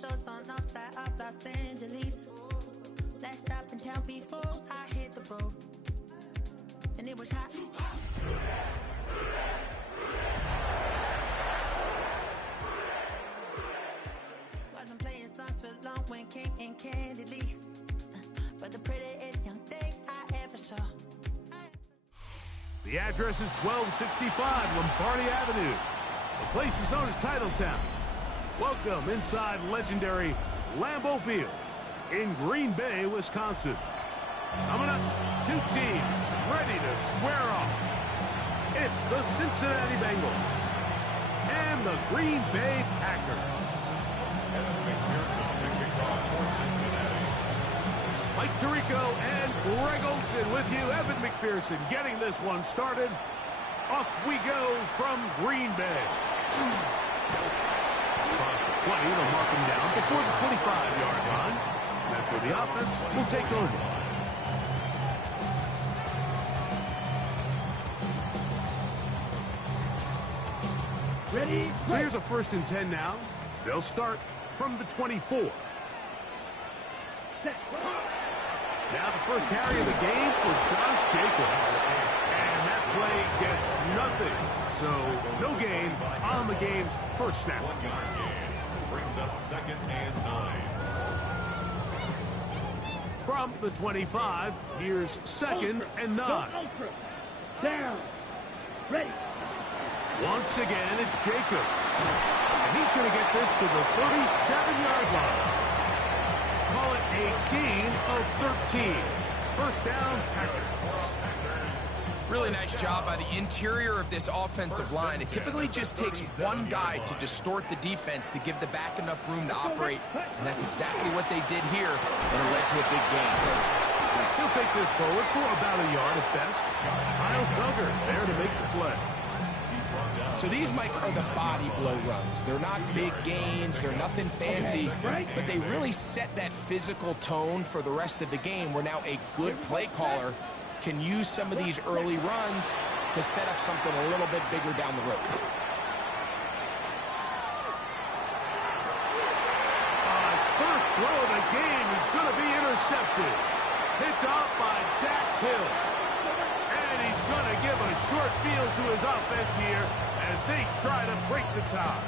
shows on outside of Los Angeles. Last stop in town before I hit the road. And it was hot. Wasn't playing songs for long when came in candidly. But the prettiest young thing I ever saw. The address is 1265 Lombardi Avenue. The place is known as Titletown. Welcome inside legendary Lambeau Field in Green Bay, Wisconsin. Coming up, two teams ready to square off. It's the Cincinnati Bengals and the Green Bay Packers. Evan McPherson picking off for Cincinnati. Mike Tirico and Greg Olson with you. Evan McPherson getting this one started. Off we go from Green Bay. Across the 20, they'll mark him down before the 25-yard line. That's where the offense will take over. Ready? So here's a 1st and 10 now. They'll start from the 24. Now the first carry of the game for Josh Jacobs. And that play gets nothing. So no gain on the game's first snap. 1 yard gain. Brings up 2nd and 9. From the 25, here's 2nd and 9. Down. Ready. Once again, it's Jacobs. And he's going to get this to the 37-yard line. Call it a gain of 13. First down, Packers. Really nice job by the interior of this offensive line. It typically just takes one guy to distort the defense to give the back enough room to operate, and that's exactly what they did here, and it led to a big gain. He'll take this forward for about a yard at best. Kyle Duggar there to make the play. So these, Mike, are the body blow runs. They're not big gains, they're nothing fancy, but they really set that physical tone for the rest of the game, where now a good play caller can use some of these early runs to set up something a little bit bigger down the road. First throw of the game is going to be intercepted. Picked off by Dax Hill. And he's going to give a short field to his offense here as they try to break the tie.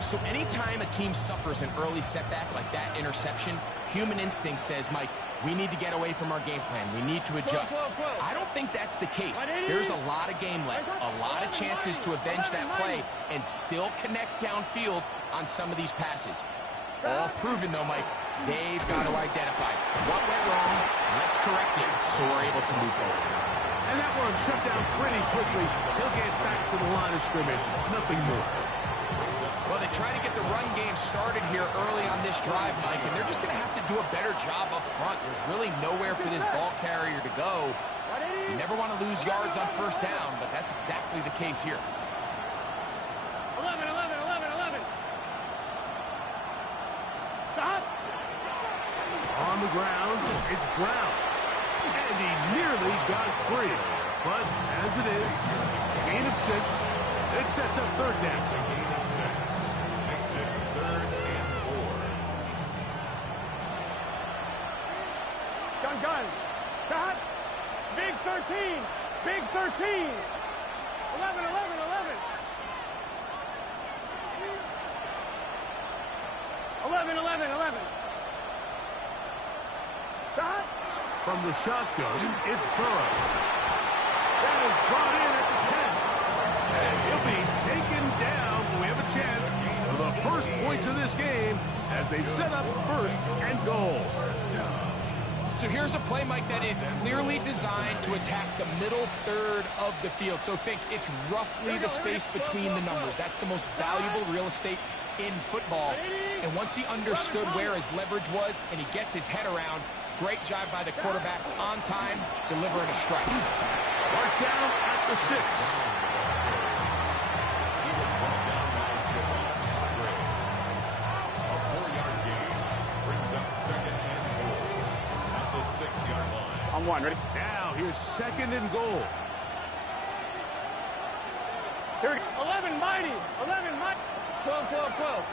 So anytime a team suffers an early setback like that interception, human instinct says, Mike, we need to get away from our game plan. We need to adjust. I don't think that's the case. There's a lot of game left, a lot of chances to avenge that play and still connect downfield on some of these passes. All proven, though, Mike, they've got to identify what went wrong, let's correct it so we're able to move forward. And that one shut down pretty quickly. He'll get back to the line of scrimmage. Nothing more. Well, they try to get the run game started here early on this drive, Mike, and they're just going to have to do a better job up front. There's really nowhere for this ball carrier to go. You never want to lose yards on first down, but that's exactly the case here. 11. Stop. On the ground, it's Brown. And he nearly got free. But as it is, gain of 6. It sets up 3rd down. Gain of 6. Makes it 3rd and 4. Gun. Stop. Big 13. Big 13. 11. 11. Stop. From the shotgun, it's Burrow. That is brought in at the 10. And he'll be taken down. We have a chance for the first points of this game as they've set up 1st and goal. So here's a play, Mike, that is clearly designed to attack the middle third of the field. So think it's roughly the space between the numbers. That's the most valuable real estate in football. And once he understood where his leverage was and he gets his head around, great job by the quarterback on time, delivering a strike. Mark down at the 6. A 4-yard gain brings up 2nd and goal at the 6-yard line. On 1, ready? Now here's 2nd and goal. Here, 11 mighty. 12.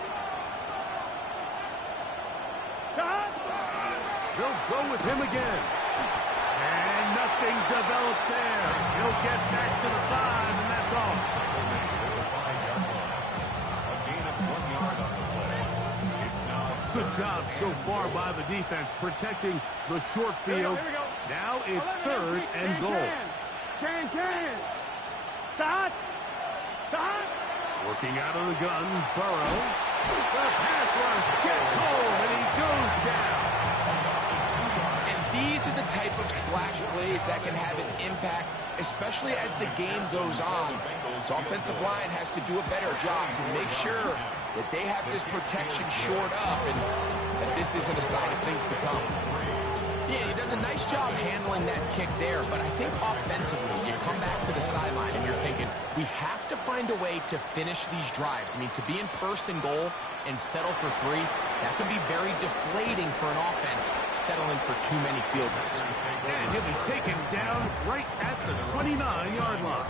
They'll go with him again. And nothing developed there. He'll get back to the 5, and that's all. A gain of 1 yard on the play. It's now Good job so far by the defense protecting the short field. Here we go. Now it's 3rd and goal. Can. Start. Working out of the gun, Burrow. The pass rush gets home, and he goes down. And these are the type of splash plays that can have an impact, especially as the game goes on. This offensive line has to do a better job to make sure that they have this protection shored up and that this isn't a sign of things to come. Yeah, he does a nice job handling that kick there, but I think offensively, you come back to the sideline and you're thinking, we have to find a way to finish these drives. I mean, to be in 1st and goal and settle for 3, that can be very deflating for an offense settling for too many field goals. And he'll be taken down right at the 29-yard line.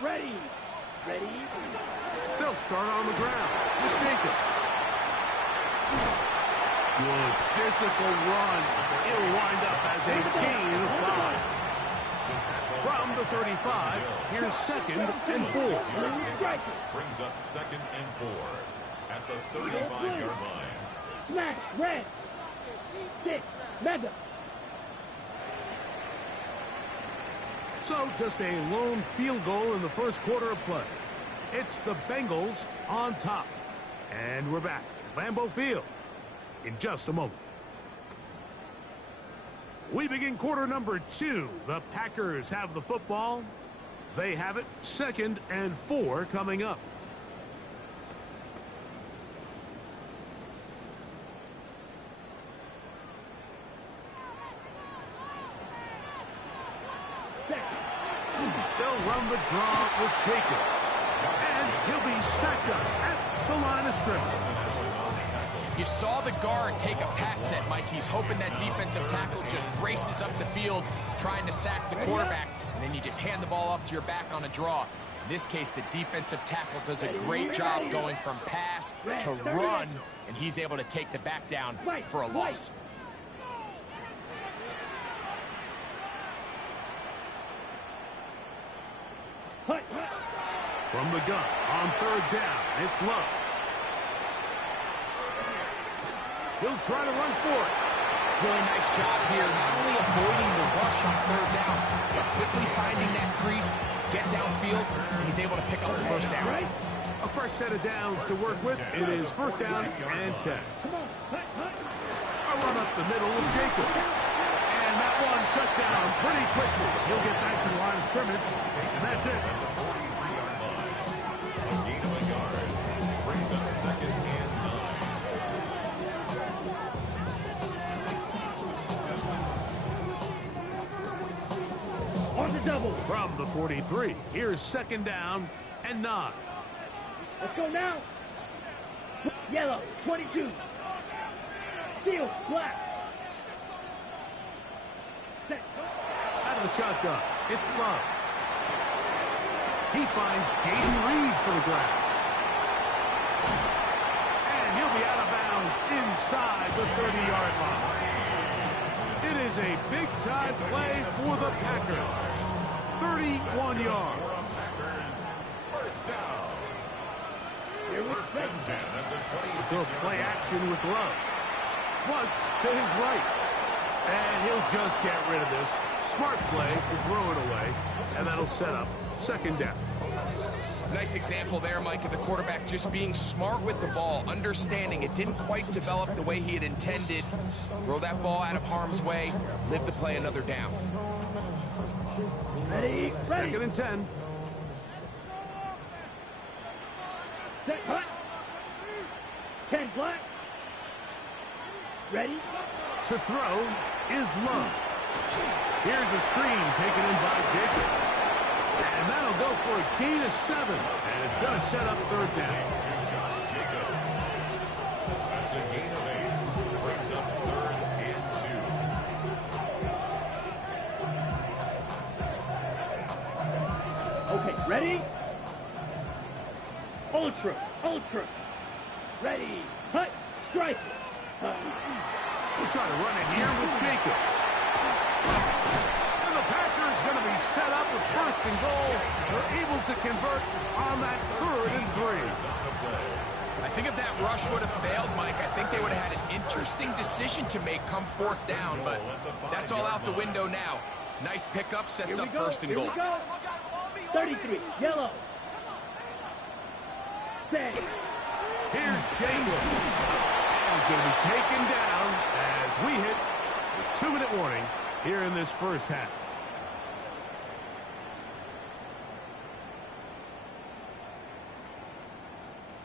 Ready. They'll start on the ground with Jacobs. Good physical run. It'll wind up as a gain of 5. From the 35, here's 2nd and 4. brings up 2nd and 4 at the 35-yard line. Smash. Red. 6. Mega. So just a lone field goal in the 1st quarter of play. It's the Bengals on top. And we're back at Lambeau Field in just a moment. We begin quarter number 2. The Packers have the football. They have it. 2nd and 4 coming up. They'll run the draw with Jacobs. And he'll be stacked up at the line of scrimmage. You saw the guard take a pass set, Mike. He's hoping that defensive tackle just races up the field, trying to sack the quarterback, and then you just hand the ball off to your back on a draw. In this case, the defensive tackle does a great job going from pass to run, and he's able to take the back down for a loss. From the gun on 3rd down, it's Love. He'll try to run for it. Really nice job here, not only avoiding the rush on 3rd down, but quickly finding that crease, get downfield, and he's able to pick up the 1st down. A fresh set of downs to work with. It is 1st down and 10. A run up the middle with Jacobs. And that one shut down pretty quickly. He'll get back to the line of scrimmage, and that's it. A gain of a yard brings up 2nd and 9. On the double. From the 43, here's 2nd down and 9. Let's go now. Yellow. 22. Steel. Black. Set. Out of the shotgun, it's Love. He finds Jaden Reed for the grab. And he'll be out of bounds inside the 30-yard line. It is a big-time play for the Packers. 31 yards. First down. First and 10 at the 26. He'll play action with Love. Flush to his right. And he'll just get rid of this. Smart play to throw it away. And that'll set up 2nd down. Nice example there, Mike, of the quarterback just being smart with the ball, understanding it didn't quite develop the way he had intended. Throw that ball out of harm's way, live to play another down. Ready. 2nd and 10. Set. Hut. 10 black. Ready? To throw is Love. Here's a screen taken in by Jacobs. And that'll go for a gain of 7. And it's going to set up third down. That's a gain of 8. Brings up 3rd and 2. Okay, ready? Ultra, ultra. Ready, hut, strike. We'll try to run it here with Jacobs. And the Packers going to be set up with 1st and goal. They're able to convert on that 3rd and 3. I think if that rush would have failed, Mike, I think they would have had an interesting decision to make come 4th down, but that's all out the window now. Nice pickup, sets up 1st and goal. 33, yellow. Set. Here's Jacobs. He's going to be taken down as we hit the 2-minute warning here in this first half.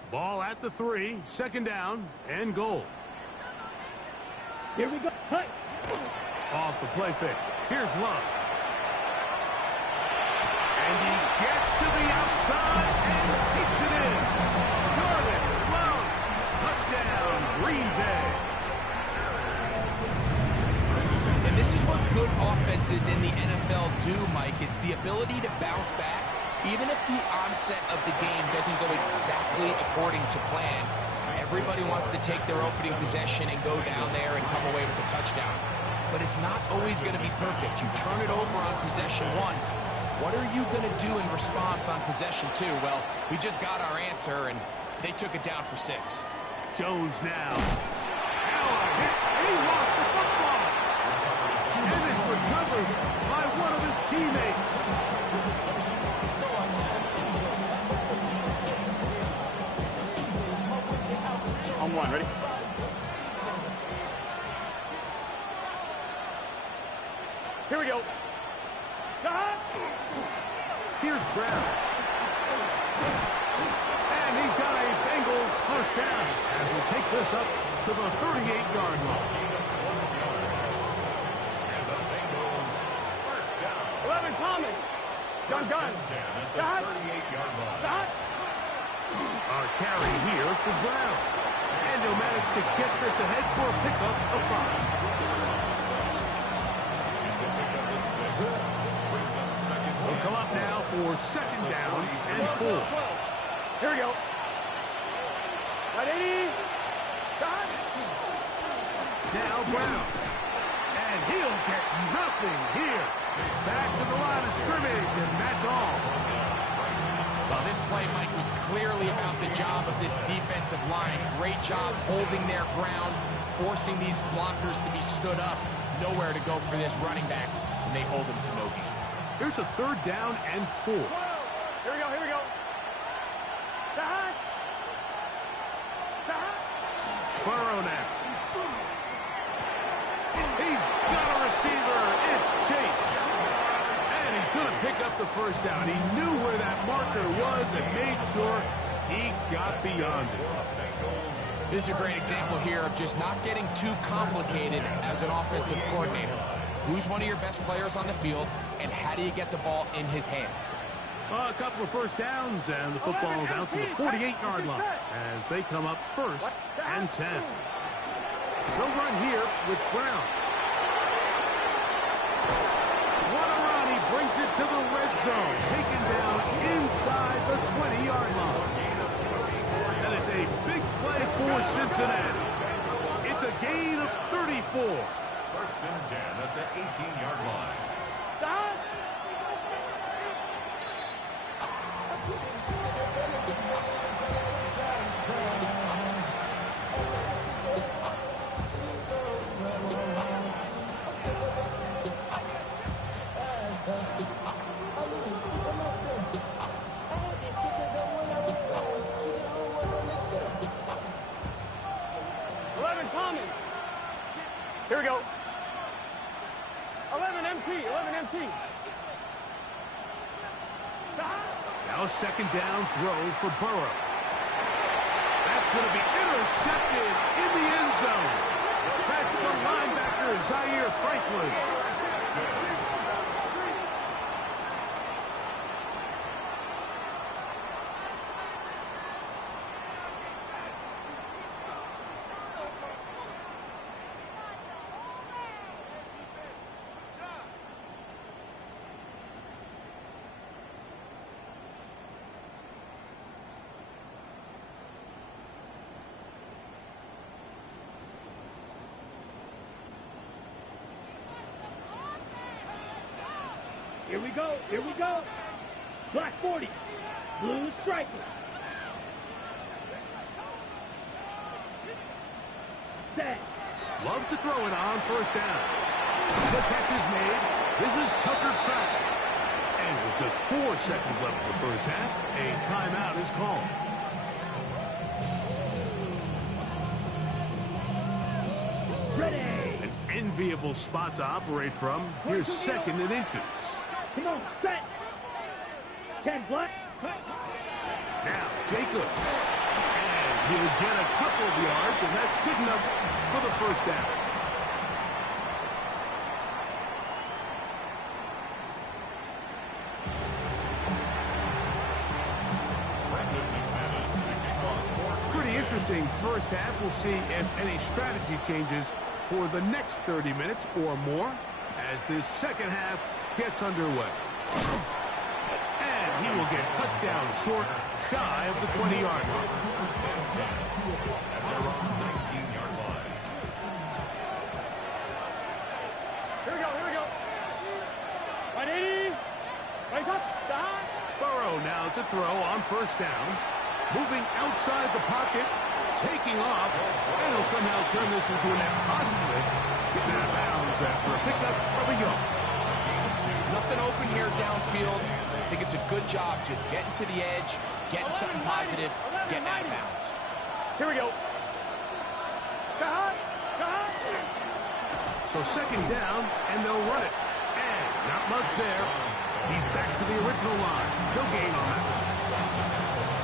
Ball at the 3, 2nd down, and goal. Here we go. Hut. Off the play fake. Here's Love. And he gets to the outside and takes it in. Jordan Love. Touchdown, Green Bay. And this is what good offenses in the NFL do, Mike. It's the ability to bounce back, even if the onset of the game doesn't go exactly according to plan. Everybody wants to take their opening possession and go down there and come away with a touchdown. But it's not always going to be perfect. You turn it over on possession 1. What are you going to do in response on possession 2? Well, we just got our answer, and they took it down for 6. Jones now. Now a hit, and he lost the football. And it's recovered by one of his teammates. On 1, ready? Here we go. Here's Brown. And he's got a Bengals 1st down as we take this up to the 38-yard line. And the Bengals 1st down. 11, Thomas. Gun. 38-yard line. Our carry here for Brown. And he'll manage to get this ahead for a pickup of 5. It's a pickup of 6. Brings up 2nd We'll come up now for 2nd down and 4. Here we go. Ready? Now Brown. And he'll get nothing here. Back to the line of scrimmage, and that's all. Well, this play, Mike, was clearly about the job of this defensive line. Great job holding their ground, forcing these blockers to be stood up. Nowhere to go for this running back, and they hold him to no gain. Here's a 3rd down and 4. Here we go. Burrow now. He's got a receiver. It's Chase. And he's going to pick up the 1st down. He knew where that marker was and made sure he got beyond it. This is a great example here of just not getting too complicated as an offensive coordinator. Who's one of your best players on the field, and how do you get the ball in his hands? A couple of 1st downs, and the football's out to the 48-yard line as they come up 1st and 10. They'll run here with Brown. What a run. He brings it to the red zone. Taken down inside the 20-yard line. That is a big play for Cincinnati. It's a gain of 34. 1st and 10 at the 18-yard line. Stop. 11 Thomas. Here we go. 11 MT. Now a 2nd down throw for Burrow. That's going to be intercepted in the end zone. That's the linebacker, Zaire Franklin. Here we go. Here we go. Black 40. Blue striker. Set. Love to throw it on first down. The catch is made. This is Tucker Kraft. And with just 4 seconds left in the first half, a timeout is called. Ready. An enviable spot to operate from. Here's second and inches. Come on, set. 10 black. Now, Jacobs. And he'll get a couple of yards, and that's good enough for the first down. Pretty interesting first half. We'll see if any strategy changes for the next 30 minutes or more as this second half gets underway. And he will get cut down short, shy of the 20-yard line. Here we go, here we go. 180. Raise up. Stop. Burrow now to throw on first down. Moving outside the pocket, taking off, and he'll somehow turn this into an impossible. Getting out of bounds after a pickup of a yard. Nothing open here downfield. I think it's a good job just getting to the edge, getting something positive, getting out of bounds. Here we go. Cut. Cut. So second down, and they'll run it. And not much there. He's back to the original line. No gain on that.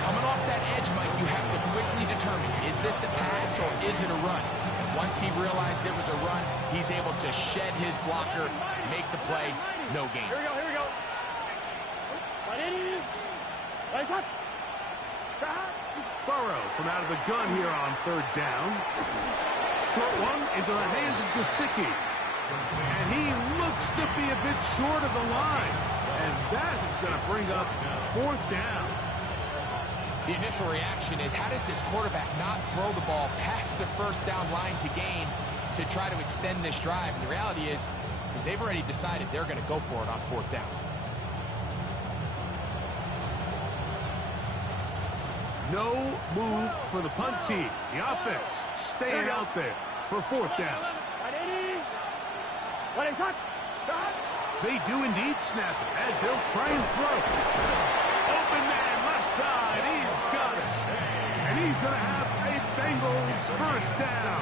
Coming off that edge, Mike, you have to quickly determine, is this a pass or is it a run? And once he realized it was a run, he's able to shed his blocker, make the play, no gain. Here we go, here we go. 180. Raise up. Cut. Burrow from out of the gun here on third down. Short one into the hands of Gesicki. And he looks to be a bit short of the line. And that is going to bring up fourth down. The initial reaction is, how does this quarterback not throw the ball past the first down line to gain to try to extend this drive? And the reality is they've already decided they're going to go for it on fourth down. No move for the punt team. The offense staying out there for fourth down. 180. What is up? Cut. They do indeed snap it as they'll try and throw. Open man left side. He's got it. And he's going to have a Bengals first down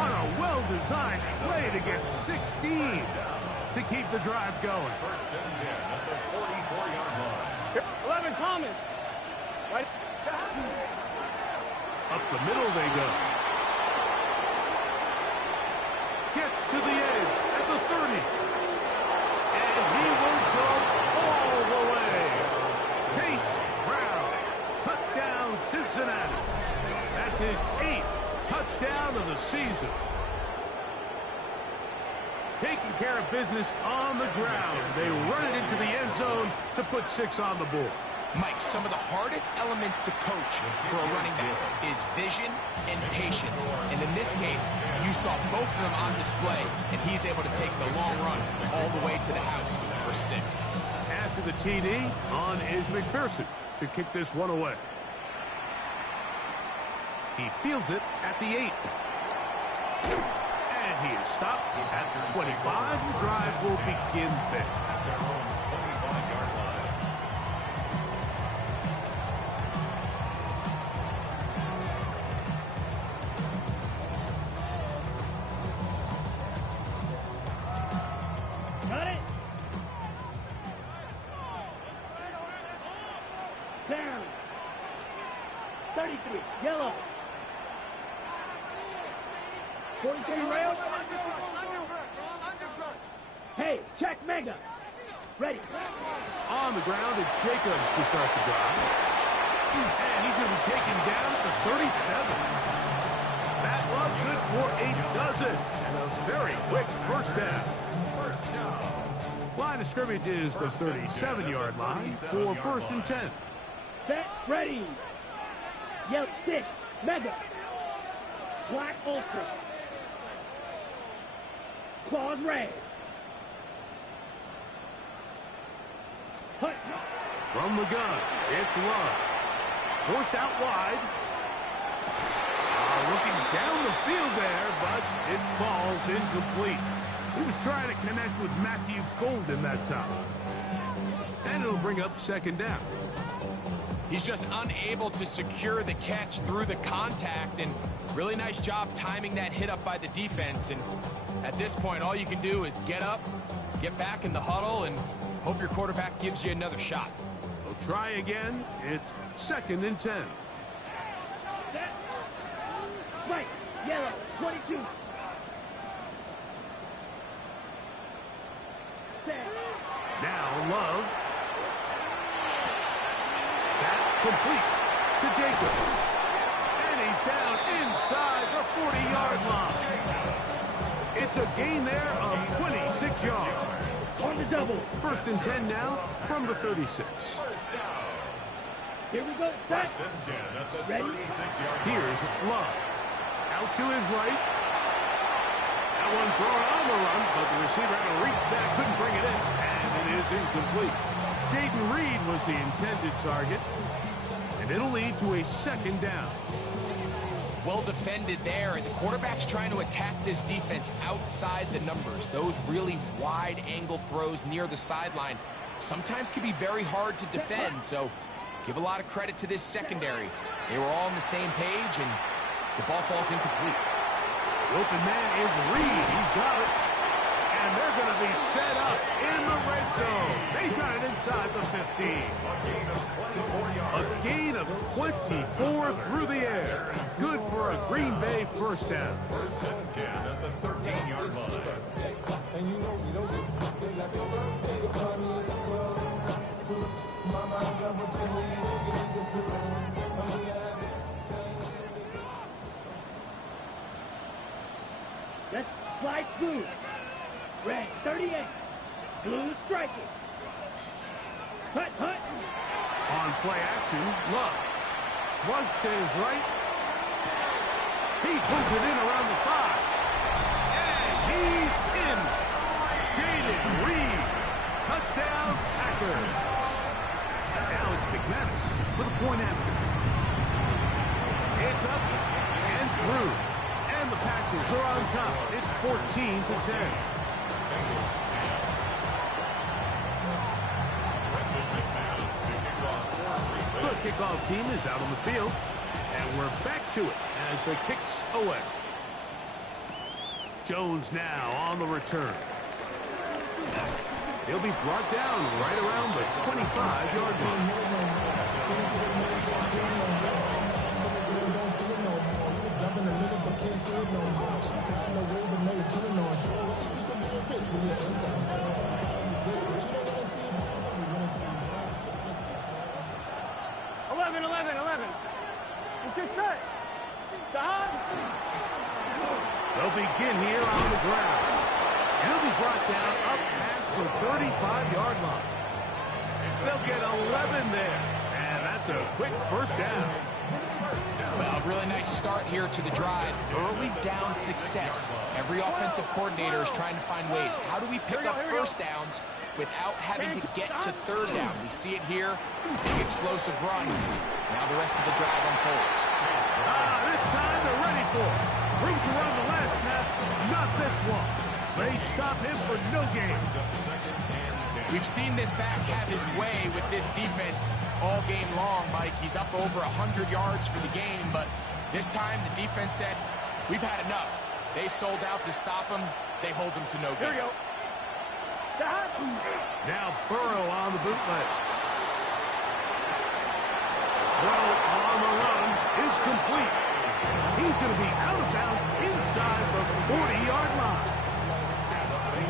on a well-designed play to get 16 to keep the drive going. First and 10 at the 44-yard line. 11 Thomas. Right. Up the middle they go. Gets to the edge at the 30. And he will go all the way. Chase Brown. Touchdown Cincinnati. That's his 8th touchdown of the season. Taking care of business on the ground. They run it into the end zone to put 6 on the board. Mike, some of the hardest elements to coach for a running back is vision and patience. And in this case, you saw both of them on display, and he's able to take the long run all the way to the house for 6. After the TD, on is McPherson to kick this one away. He fields it at the 8. And he is stopped at the 25. The drive will begin there. At their own 25-yard line. Got it. Down. 33, yellow. 43 rail. Hey, check mega. Ready. On the ground, it's Jacobs to start the drive. And he's going to be taken down at the 37. That one good for a dozen. And a very quick first down. First down. Line of scrimmage is the 37-yard line for first and 10. Set, ready. Yellow stick, mega. Black ultra. Claws red. Hut. From the gun, it's Love. Forced out wide. Looking down the field there, but it falls incomplete. He was trying to connect with Matthew Golden that time. And it'll bring up second down. He's just unable to secure the catch through the contact, and really nice job timing that hit up by the defense. And at this point, all you can do is get up, get back in the huddle, and hope your quarterback gives you another shot. They'll try again. It's second and 10. Set. Right, yellow, 22. Set. Now Love. That complete to Jacobs. And he's down inside the 40-yard line. It's a gain there of 26 yards. On the double. First and 10 now from the 36. Here we go. Set. First and 10 at the Ready? 36-yard line. Here's Love. Out to his right. That one thrown on the run, but the receiver had to reach back, couldn't bring it in, and it is incomplete. Jaden Reed was the intended target, and it'll lead to a second down. Well defended there, and the quarterback's trying to attack this defense outside the numbers. Those really wide angle throws near the sideline sometimes can be very hard to defend, so give a lot of credit to this secondary. They were all on the same page, and the ball falls incomplete. The open man is Reed. He's got it. And they're going to be set up in the red zone. They got it inside the 15. A gain of 24 through the air. Good for a Green Bay first down. First and 10 at the 13-yard line. Let's slide blue. Red, 38. Blue striking. Hut, hut. On play action, Love. Flush to his right. He pulls it in around the 5. And he's in. Jaden Reed. Touchdown, Packers. Now it's McManus for the point after. It's up and through. And the Packers are on top. It's 14-10. The kickoff team is out on the field, and we're back to it as the kick's away. Jones now on the return. He'll be brought down right around the 25-yard line. Let's get set. Stop. They'll begin here on the ground. He'll be brought down up past the 35-yard line. They'll get 11 there. And that's a quick first down. Well, really nice start here to the drive. Early down success. Every offensive coordinator is trying to find ways. How do we pick up first downs without having to get to third down? We see it here. Big explosive run. Now the rest of the drive unfolds. This time they're ready for it. Room to run the last snap. Not this one. They stop him for no gain. We've seen this back have his way with this defense all game long, Mike. He's up over 100 yards for the game, but this time the defense said, we've had enough. They sold out to stop him. They hold him to no gain. Here we go. Stop. Now Burrow on the bootleg. Burrow on the run. is complete. He's going to be out of bounds inside the 40-yard line.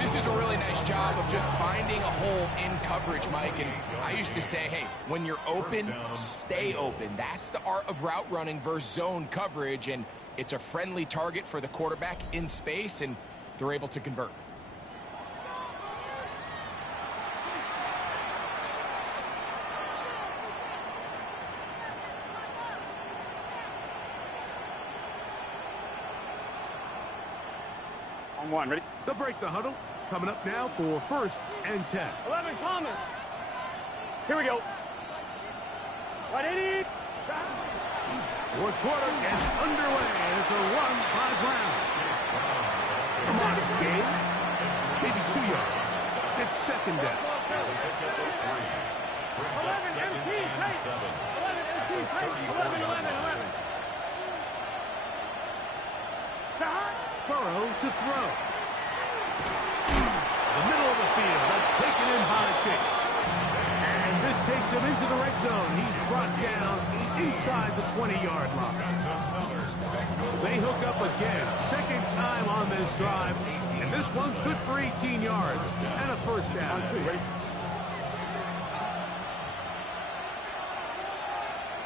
This is a really nice job of just finding a hole in coverage, Mike. And I used to say, hey, when you're open, stay open. That's the art of route running versus zone coverage. And it's a friendly target for the quarterback in space, and they're able to convert. On one, ready? They'll break the huddle. Coming up now for 1st and 10. 11, Thomas. Here we go. Right, 80. Fourth quarter is underway, and it's a run by Brown. Come on, it's game. Maybe 2 yards. It's 2nd down. 11, MT, tight. 11, MT, tight. 11. Burrow to throw. The middle of the field. That's taken in by Chase. And this takes him into the red zone. He's brought down inside the 20-yard line. They hook up again. 2nd time on this drive. And this one's good for 18 yards and a 1st down. On 2, ready?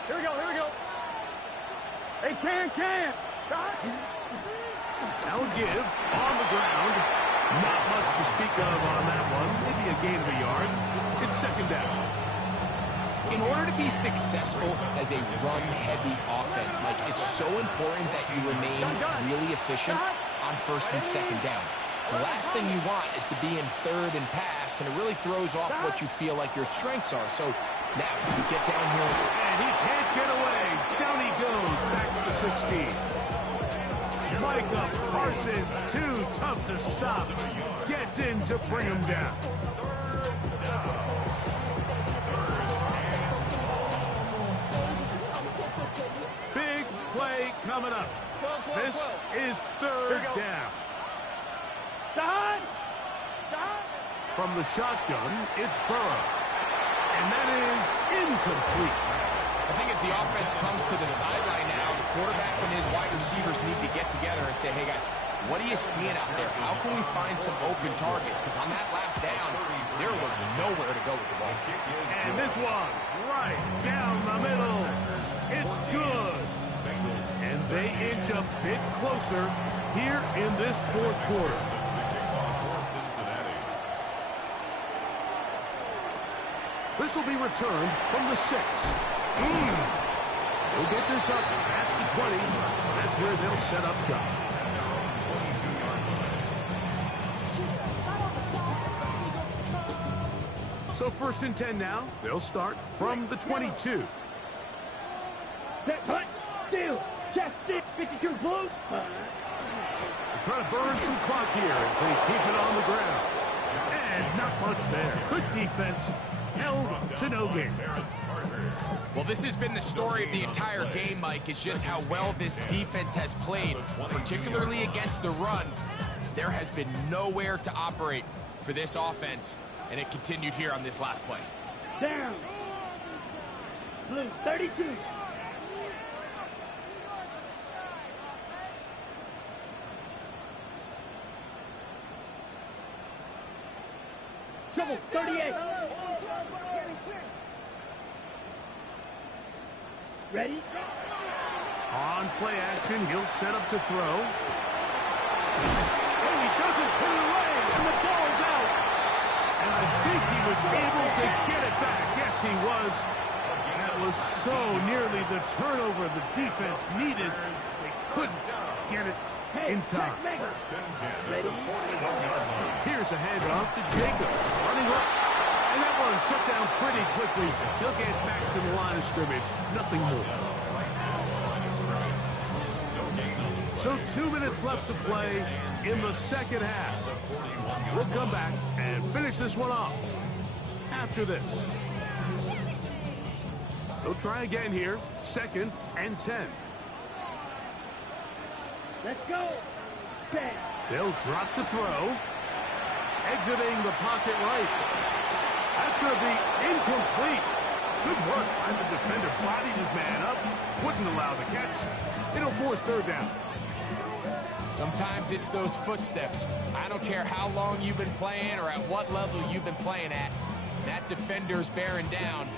Here we go. Hey, can. Now a give on the ground. Not much to speak of on that one. Maybe a gain of a yard. It's 2nd down. In order to be successful as a run-heavy offense, Mike, it's so important that you remain really efficient on 1st and 2nd down. The last thing you want is to be in 3rd and pass, and it really throws off what you feel like your strengths are. So now you get down here. And he can't get away. Down he goes. Back to the 16. Micah Parsons, too tough to stop. Gets in to bring him down. Big play coming up. This is 3rd down. From the shotgun, it's Burrow. And that is incomplete. I think as the offense comes to the sideline now, the quarterback and his wide receivers need to get together and say, hey, guys, what are you seeing out there? How can we find some open targets? Because on that last down, there was nowhere to go with the ball. And this one, right down the middle. It's good. And they inch a bit closer here in this 4th quarter. This will be returned from the 6. They'll get this up past the 20. That's where they'll set up shop. So 1st and 10 now. They'll start from the 22. Set, punt, steal, chest, stick, 52 blue. They're trying to burn some clock here as they keep it on the ground. And not much there. Good defense. Held to no gain. Well, this has been the story of the entire game, Mike, is just how well this defense has played, particularly against the run. There has been nowhere to operate for this offense, and it continued here on this last play. Down. Blue, 32. Trouble, 38. Ready? On play action, he'll set up to throw. Oh, he doesn't put it away, and the ball's out. And I think he was able to get it back. Yes, he was. That was so nearly the turnover the defense needed. They couldn't get it in time. Ready? Here's a handoff to Jacobs. Running up. And that one shut down pretty quickly. He'll get back to the line of scrimmage. Nothing more. So 2 minutes left to play in the 2nd half. We'll come back and finish this one off after this. They'll try again here. 2nd and 10. Let's go. 10. They'll drop to throw. Exiting the pocket right. That's going to be incomplete. Good work by the defender. Bodied his man up. Wouldn't allow the catch. It'll force third down. Sometimes it's those footsteps. I don't care how long you've been playing or at what level you've been playing at. That defender's bearing down.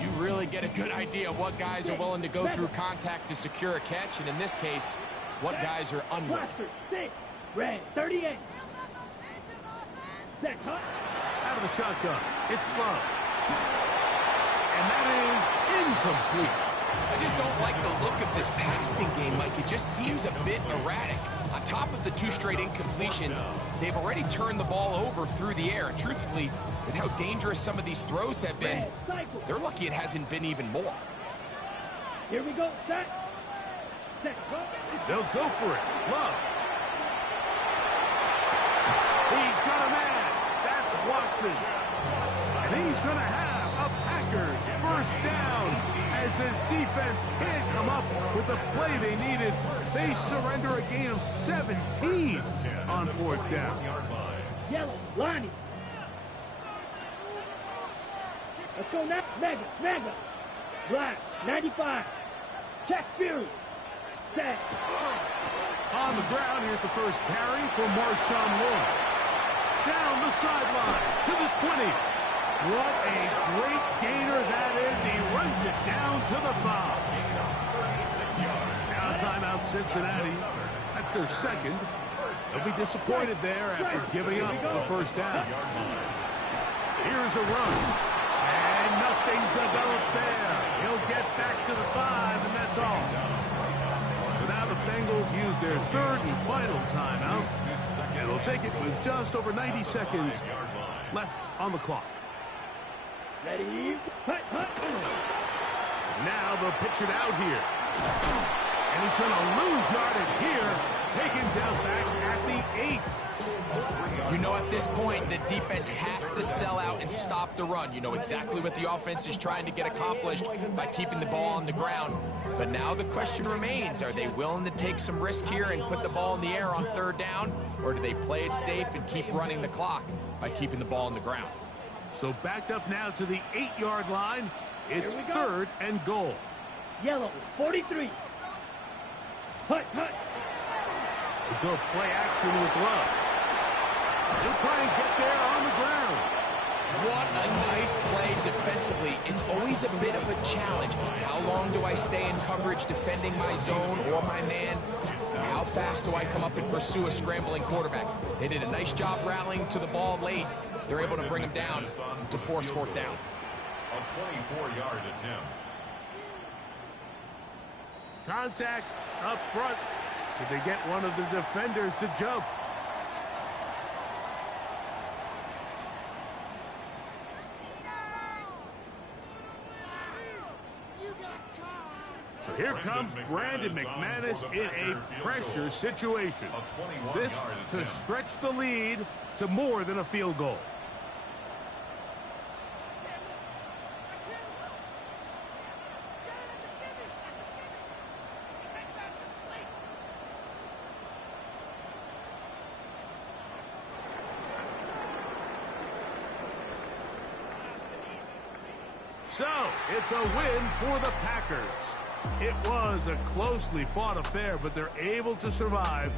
You really get a good idea of what guys are willing to go through contact to secure a catch, and in this case, what guys are unwilling. 6, red, 38. Set, hut. Out of the shotgun, it's Love. And that is incomplete. I just don't like the look of this passing game, Mike. It just seems a bit erratic. On top of the 2 straight incompletions, they've already turned the ball over through the air. And truthfully, with how dangerous some of these throws have been, they're lucky it hasn't been even more. Here we go, set. Set, go. They'll go for it. Love. He's got a man. That's Watson. And he's going to have a Packers first down as this defense can't come up with the play they needed. They surrender a gain of 17 on 4th down. Yellow, Lonnie. Let's go now. Mega. Black, 95. Check Fury. Set. On the ground, here's the first carry for Marshawn Lloyd. Down the sideline to the 20. What a great gainer that is. He runs it down to the 5. Now timeout Cincinnati. That's their second. They'll be disappointed there after giving up the first down. Here's a run. And nothing developed there. He'll get back to the 5, and that's all. So now the Bengals use their third and final timeout. And they'll take it with just over 90 seconds left on the clock. Ready? Hut. Now they'll pitch it out here. And he's going to lose yardage here. Taken down back at the 8. You know, at this point, the defense has to sell out and stop the run. You know exactly what the offense is trying to get accomplished by keeping the ball on the ground. But now the question remains, are they willing to take some risk here and put the ball in the air on 3rd down? Or do they play it safe and keep running the clock by keeping the ball on the ground? So backed up now to the 8-yard line. It's 3rd and goal. Yellow, 43. Hut. We'll go play action with Love. He'll try and get there on the ground. What a nice play defensively. It's always a bit of a challenge. How long do I stay in coverage defending my zone or my man? How fast do I come up and pursue a scrambling quarterback? They did a nice job rallying to the ball late. They're able to bring him down to force 4th down. A 24-yard attempt. Contact up front. Did they get one of the defenders to jump? So here comes Brandon McManus in a pressure situation. This to stretch the lead to more than a field goal. So, it's a win for the Packers. It was a closely fought affair, but they're able to survive,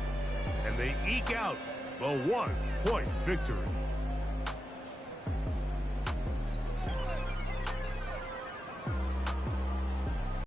and they eke out a 1-point victory.